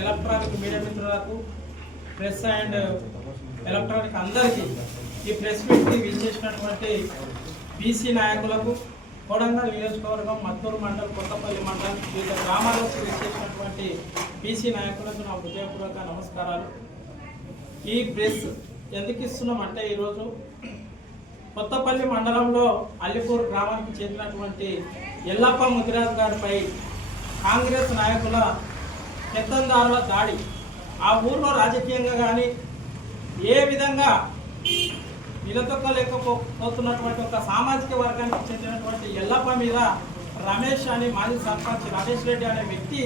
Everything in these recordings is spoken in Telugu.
ఎలక్ట్రానిక్ మీడియా మిత్రులకు ప్రెస్ అండ్ ఎలక్ట్రానిక్ అందరికీ ఈ ప్రెస్ మీట్కి విచ్చేసినటువంటి బీసీ నాయకులకు కోడంగల్ నియోజకవర్గం మత్తూరు మండలం కొత్తపల్లి మండలం వివిధ గ్రామాలకు విచ్చేసినటువంటి బీసీ నాయకులకు నా హృదయపూర్వక నమస్కారాలు. ఈ ప్రెస్ ఎందుకు ఇస్తున్నాం అంటే ఈరోజు కొత్తపల్లి మండలంలో అల్లిపూర్ గ్రామానికి చెందినటువంటి ఎల్లప్ప ముదిరాజ్ గారిపై కాంగ్రెస్ నాయకుల పెద్దందారుల దాడి. ఆ ఊర్లో రాజకీయంగా కానీ ఏ విధంగా నిలదొక్కలేకపోతున్నటువంటి ఒక సామాజిక వర్గానికి చెందినటువంటి ఎల్లప్ప మీద రమేష్ అని మాజీ సర్పంచ్ రమేష్ రెడ్డి అనే వ్యక్తి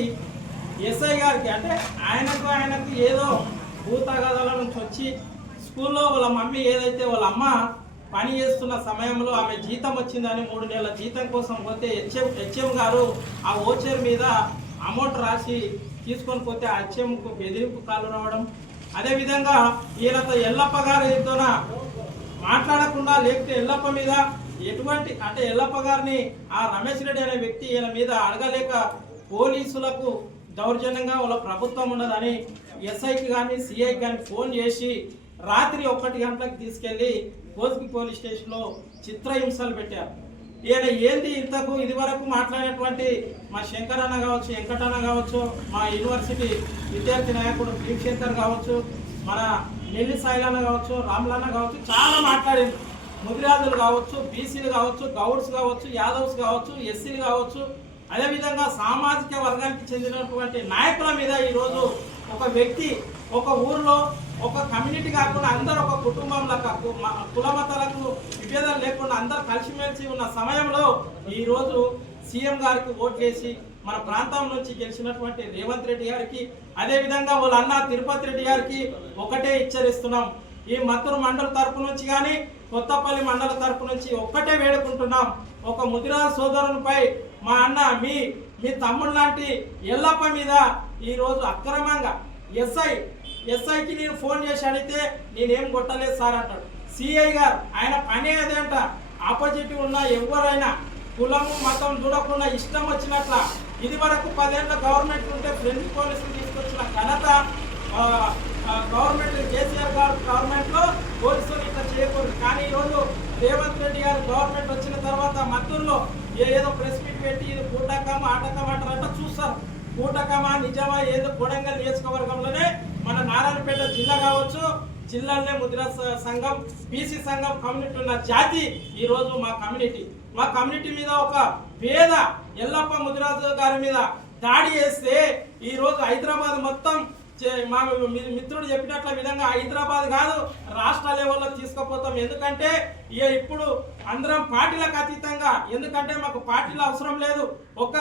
ఎస్ఐ గారికి అంటే ఆయనకు ఆయనకు ఏదో భూతగాదాల నుంచి వచ్చి స్కూల్లో వాళ్ళ మమ్మీ ఏదైతే వాళ్ళ అమ్మ పని చేస్తున్న సమయంలో ఆమె జీతం వచ్చిందని మూడు నెలల జీతం కోసం పోతే హెచ్ఎం హెచ్ఎం గారు ఆ ఓచర్ మీద అమౌంట్ రాసి తీసుకొని పోతే ఆ బెదిరింపు కాలు రావడం అదేవిధంగా ఈయనతో ఎల్లప్ప గారు మాట్లాడకుండా లేకపోతే ఎల్లప్ప మీద ఎటువంటి అంటే ఎల్లప్ప గారిని ఆ రమేష్ రెడ్డి అనే వ్యక్తి ఈయన మీద అడగలేక పోలీసులకు దౌర్జన్యంగా వాళ్ళ ప్రభుత్వం ఉన్నదని ఎస్ఐకి కానీ సిఐకి కానీ ఫోన్ చేసి రాత్రి ఒక్కటి గంటలకు తీసుకెళ్ళి కోస్గి పోలీస్ స్టేషన్లో చిత్రహింసలు పెట్టారు. ఈయన ఏంది ఇంతకు ఇది వరకు మాట్లాడినటువంటి మా శంకర్ అన్న కావచ్చు వెంకటన్న కావచ్చు మా యూనివర్సిటీ విద్యార్థి నాయకుడు భీమశంకర్ కావచ్చు మన నెల్లి సాయిలన్న కావచ్చు రాములన్న కావచ్చు చాలా మాట్లాడింది. ముదిరాజులు కావచ్చు బీసీలు కావచ్చు గౌడ్స్ కావచ్చు యాదవ్స్ కావచ్చు ఎస్సీలు కావచ్చు. అదేవిధంగా సామాజిక వర్గానికి చెందినటువంటి నాయకుల మీద ఈరోజు ఒక వ్యక్తి ఒక ఊర్లో ఒక కమ్యూనిటీ కాకుండా అందరూ ఒక కుటుంబంలో కులమతాలకు విభేదాలు లేకుండా అందరూ కలిసిమెలిసి ఉన్న సమయంలో ఈరోజు సీఎం గారికి ఓట్లేసి మన ప్రాంతం నుంచి గెలిచినటువంటి రేవంత్ రెడ్డి గారికి అదేవిధంగా వాళ్ళ అన్న తిరుపతి రెడ్డి గారికి ఒకటే హెచ్చరిస్తున్నాం. ఈ మత్తూరు మండల తరపు నుంచి కానీ కొత్తపల్లి మండల తరపు నుంచి ఒక్కటే వేడుకుంటున్నాం. ఒక ముదిరా సోదరునిపై మా అన్న మీ మీ తమ్ముడు లాంటి ఎల్లప్ప మీద ఈరోజు అక్రమంగా ఎస్ఐ ఎస్ఐకి నేను ఫోన్ చేసి అడిగితే నేనేం కొట్టలేదు సార్ అంటాడు సిఐ గారు ఆయన పని అదేంట? ఆపోజిట్ ఉన్న ఎవరైనా కులము మతం చూడకుండా ఇష్టం వచ్చినట్ల ఇది వరకు పదేళ్ళ గవర్నమెంట్ ఉంటే ఫ్రెండ్స్ పోలీసులు తీసుకొచ్చిన ఘనత గవర్నమెంట్ కేసీఆర్ గారు గవర్నమెంట్లో పోలీసులు ఇట్లా చేయకూడదు. కానీ ఈరోజు రేవంత్ రెడ్డి గారు గవర్నమెంట్ వచ్చిన తర్వాత మద్దూరులో ఏదో ప్రెస్ మీట్ పెట్టి ఇది పూటకం ఆటకం అంటారంటే చూస్తారు. కూటకమా నిజమా ఏదో కొడంగల్ నియోజకవర్గంలోనే మన నారాయణపేట జిల్లా కావచ్చు జిల్లాలోనే ముద్రా సంఘం బీసీ సంఘం కమ్యూనిటీ ఉన్న జాతి ఈ రోజు మా కమ్యూనిటీ మా కమ్యూనిటీ మీద ఒక పేద ఎల్లప్ప ముదిరాజు గారి మీద దాడి చేస్తే ఈరోజు హైదరాబాద్ మొత్తం చే- మా మీ- మిత్రుడు చెప్పినట్ల విధంగా హైదరాబాద్ కాదు రాష్ట్ర లెవెల్లో తీసుకుపోతాం. ఎందుకంటే ఇక ఇప్పుడు అందరం పార్టీలకు అతీతంగా ఎందుకంటే మాకు పార్టీలు అవసరం లేదు. ఒక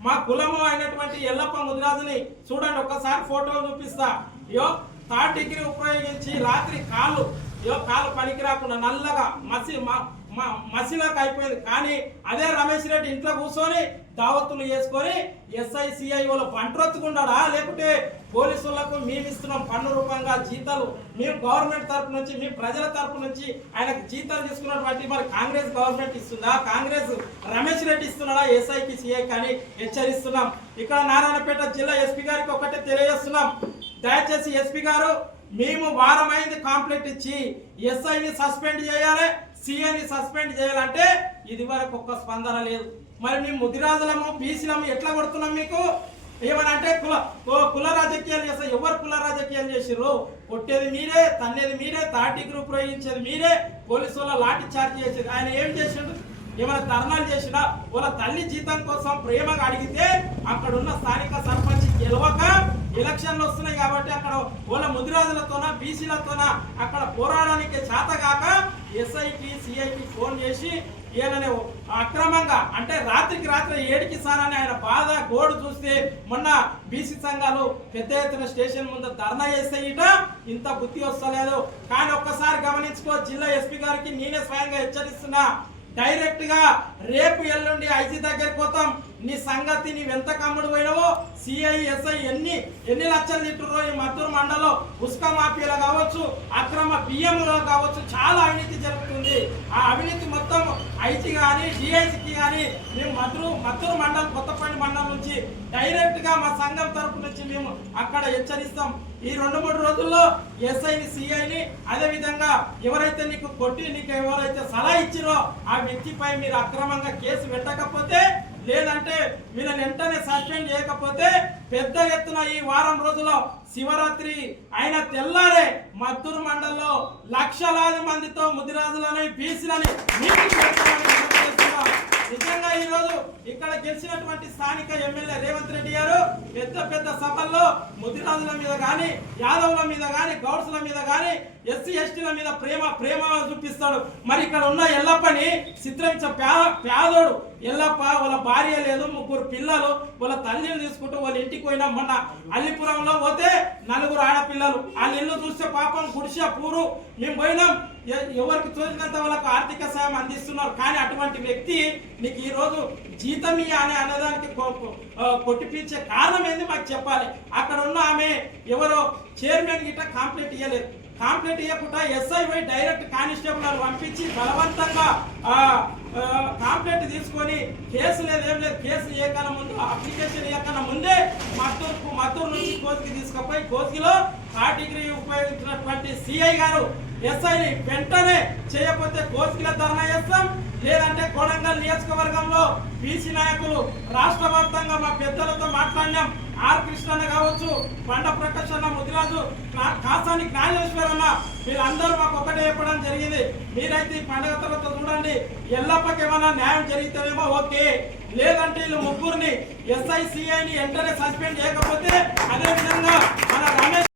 మా కులము అయినటువంటి ఎల్లప్ప ముదిరాజుని చూడండి ఒక్కసారి ఫోటోలు చూపిస్తా. యో థర్డ్ డిగ్రీ ఉపయోగించి రాత్రి కాళ్ళు యో కాళ్ళు పనికి రాకుండా నల్లగా మసి మా మ- మసిలాగా అయిపోయింది. కానీ అదే రమేష్ రెడ్డి ఇంట్లో కూర్చొని దావత్తులు చేసుకొని ఎస్ఐ సిఐ వాళ్ళు పంటొత్తుకుంటాడా లేకుంటే పోలీసులకు మేము ఇస్తున్నాం పన్ను రూపంగా జీతాలు. మేము గవర్నమెంట్ తరపు నుంచి మీ ప్రజల తరపు నుంచి ఆయనకు జీతాలు తీసుకున్నటువంటి మరి కాంగ్రెస్ గవర్నమెంట్ ఇస్తుందా? కాంగ్రెస్ రమేష్ రెడ్డి ఇస్తున్నాడా? ఎస్ఐకి సిఐ కానీ హెచ్చరిస్తున్నాం. ఇక్కడ నారాయణపేట జిల్లా ఎస్పీ గారికి ఒకటే తెలియజేస్తున్నాం. దయచేసి ఎస్పీ గారు మేము వారమైంది కాంప్లైంట్ ఇచ్చి ఎస్ఐని సస్పెండ్ చేయాలి సిఐని సస్పెండ్ చేయాలంటే ఇది వరకు ఒక్క స్పందన లేదు. మరి మేము ముదిరాజులము బీసీలము ఎట్లా కొడుతున్నాం మీకు? ఏమని అంటే కుల ఓ కుల రాజకీయాలు చేస్తే ఎవరు కుల రాజకీయాలు చేసిర్రు? కొట్టేది మీరే తన్నేది మీరే తాటి గ్రూప్ ప్రయోగించేది మీరే పోలీసు వాళ్ళ లాఠీ చార్జ్ చేసేది. ఆయన ఏం చేసిండు? ఏమైనా ధర్నాలు చేసినా వాళ్ళ తల్లి జీతం కోసం ప్రేమగా అడిగితే అక్కడున్న స్థానిక సర్పంచ్ గెలవక ఎలక్షన్లు వస్తున్నాయి కాబట్టి అక్కడ వాళ్ళ ముదిరాజులతోన బీసీలతోన అక్కడ పోరాడానికి చేతగాక ఎస్ఐకి సిఐకి ఫోన్ చేసి ఈయనని అక్రమంగా అంటే రాత్రికి రాత్రి ఏడికి సారని ఆయన బాధ గోడు చూస్తే మొన్న బీసీ సంఘాలు పెద్ద ఎత్తున స్టేషన్ ముందు ధర్నా చేస్తే ఇట ఇంత బుద్ధి వస్తలేదు. కానీ ఒక్కసారి గమనించుకో జిల్లా ఎస్పీ గారికి నేనే స్వయంగా హెచ్చరిస్తున్నా. డైరెక్ట్గా రేపు ఎల్లుండి ఐజీ దగ్గరికి పోతాం. నీ సంగతి నీవెంత కమ్ముడు పోయినావో? సిఐఎస్ఐ ఎన్ని ఎన్ని లక్షలు తిట్టురో ఈ మద్దూరు మండలం? ఉస్క మాఫియాలో కావచ్చు అక్రమ బియ్యంలో కావచ్చు చాలా అవినీతి జరుగుతుంది. ఆ అవినీతి మొత్తం ఐటీ కానీ డిఐసికి కానీ మేము మద్దూరు మద్దూరు మండలం కొత్తపల్లి మండలం నుంచి డైరెక్ట్గా మా సంఘం తరపు నుంచి మేము అక్కడ హెచ్చరిస్తాం. ఈ రెండు మూడు రోజుల్లో ఎస్ఐని సిఐని అదేవిధంగా ఎవరైతే నీకు కొట్టి నీకు ఎవరైతే సలహా ఇచ్చిరో ఆ వ్యక్తిపై మీరు అక్రమంగా కేసు పెట్టకపోతే లేదంటే వీళ్ళని వెంటనే సస్పెండ్ చేయకపోతే పెద్ద ఎత్తున ఈ వారం రోజుల్లో శివరాత్రి ఆయన తెల్లారే మద్దూరు మండలంలో లక్షలాది మందితో ముదిరాజులని బీసీలని నిజంగా ఈ రోజు ఇక్కడ గెలిచినటువంటి స్థానిక ఎమ్మెల్యే రేవంత్ రెడ్డి గారు పెద్ద పెద్ద సభల్లో ముదిరాజుల మీద కానీ యాదవుల మీద కానీ గౌడ్స్ల మీద కానీ ఎస్సీ ఎస్టీల మీద ప్రేమ ప్రేమ చూపిస్తాడు. మరి ఇక్కడ ఉన్న ఎల్లప్పని చిత్రించ ప్యా- పేదోడు ఎల్లప్ప వాళ్ళ భార్య లేదు ముగ్గురు పిల్లలు వాళ్ళ తల్లిని తీసుకుంటూ వాళ్ళ ఇంటికి పోయినా మొన్న అల్లిపురంలో పోతే నలుగురు ఆడపిల్లలు. వాళ్ళ ఇల్లు చూస్తే పాపం గుడిసె పూరు. మేము పోయినాం. ఎవరికి తోచినంత వాళ్ళకు ఆర్థిక సాయం అందిస్తున్నారు. కానీ అటువంటి వ్యక్తి నీకు ఈరోజు జీతం ఇయ్య అనే అన్నదానికి కొట్టిపించే కారణం ఏంది మాకు చెప్పాలి. అక్కడ ఉన్న ఆమె ఎవరో చైర్మన్ గిట్ట కాంప్లీట్ ఇవ్వలేదు కాంప్లైంట్ ఇవ్వకుండా ఎస్ఐ పోయి డైరెక్ట్ కానిస్టేబుల్ పంపించి బలవంతంగా కాంప్లైంట్ తీసుకొని కేసు లేదు ఏం లేదు కేసు ఇవ్వకన్నా ముందు అప్లికేషన్ ఇవ్వకన్నా ముందే మత్తూరు మత్తూరు నుంచి కోసికి తీసుకుపోయి కోసికిలో ఆ డిగ్రీ ఉపయోగించినటువంటి సిఐ గారు ఎస్ఐని వెంటనే చేయకపోతే కోసికిల ధర్నా చేస్తాం. లేదంటే కొడంగల్ నియోజకవర్గంలో బీసీ నాయకులు రాష్ట్ర మా పెద్దలతో మాట్లాడినాం. ఆర్ కృష్ణన్న కావచ్చు బండ ప్రకాష్ అన్న ముదిరాజు నా- కాసాని జ్ఞానేశ్వరన్న వీళ్ళందరూ మాకు ఒకటే చెప్పడం జరిగింది. మీరైతే ఈ పండుగ తర్వాత చూడండి ఎల్లప్పకి ఏమైనా న్యాయం జరిగితేనేమో ఓకే. లేదంటే వీళ్ళు ముగ్గురిని ఎస్ఐసిఐని వెంటనే సస్పెండ్ చేయకపోతే అదేవిధంగా మన రమేష్